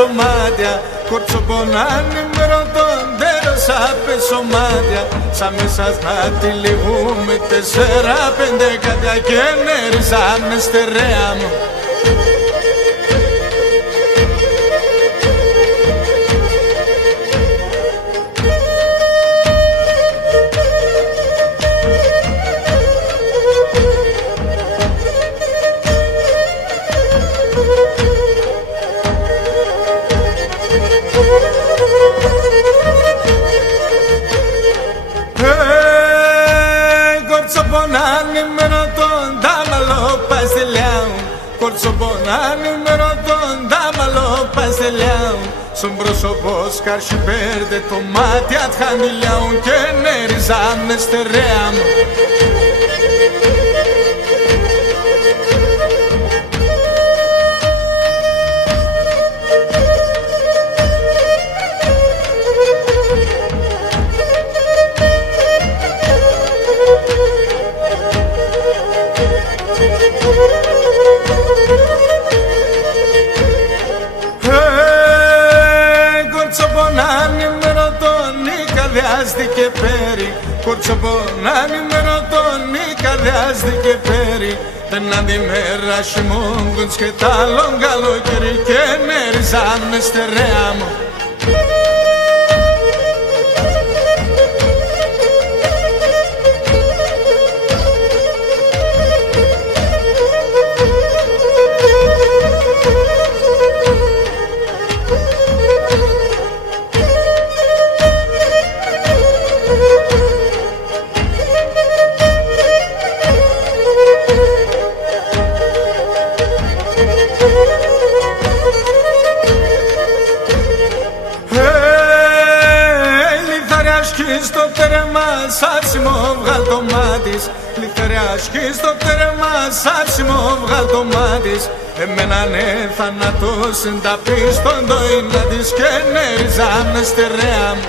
σωμάτια, κορτσοπονάνε μρωτών, τέρωσα πεσωμάτια. Σαν μέσα να τυλιγούμε 4-5 κάτια και νέριζαμε στερεά μου. Κορτσοπονάνε μρωτών, τα μαλλό παστελιάουν. Κορτσοπονάνε μρωτών, τα μαλλό παστελιάουν. Στον πρόσωπο σκαρσιπέρδε το μάτια τχανιλιάουν και νέριζαμε στερεά μου. Κορτσοπονάνε μρωτών, η καρδιάστηκε πέρι. Κορτσοπονάνε μρωτών, η καρδιάστηκε πέρι. Δεν αντιμέρα χειμώγκοντς και τ' άλλον καλοκαίρι και νέριζαμε στερεά μου. Στο τέρμα σάψιμο βγάλ' το μάτις. Λιθαριάσκει στο τέρμα σάψιμο βγάλ' το μάτις. Εμένα ναι θάνατος εν τα πίστον το είναι της και νέριζαμε στερεά μου.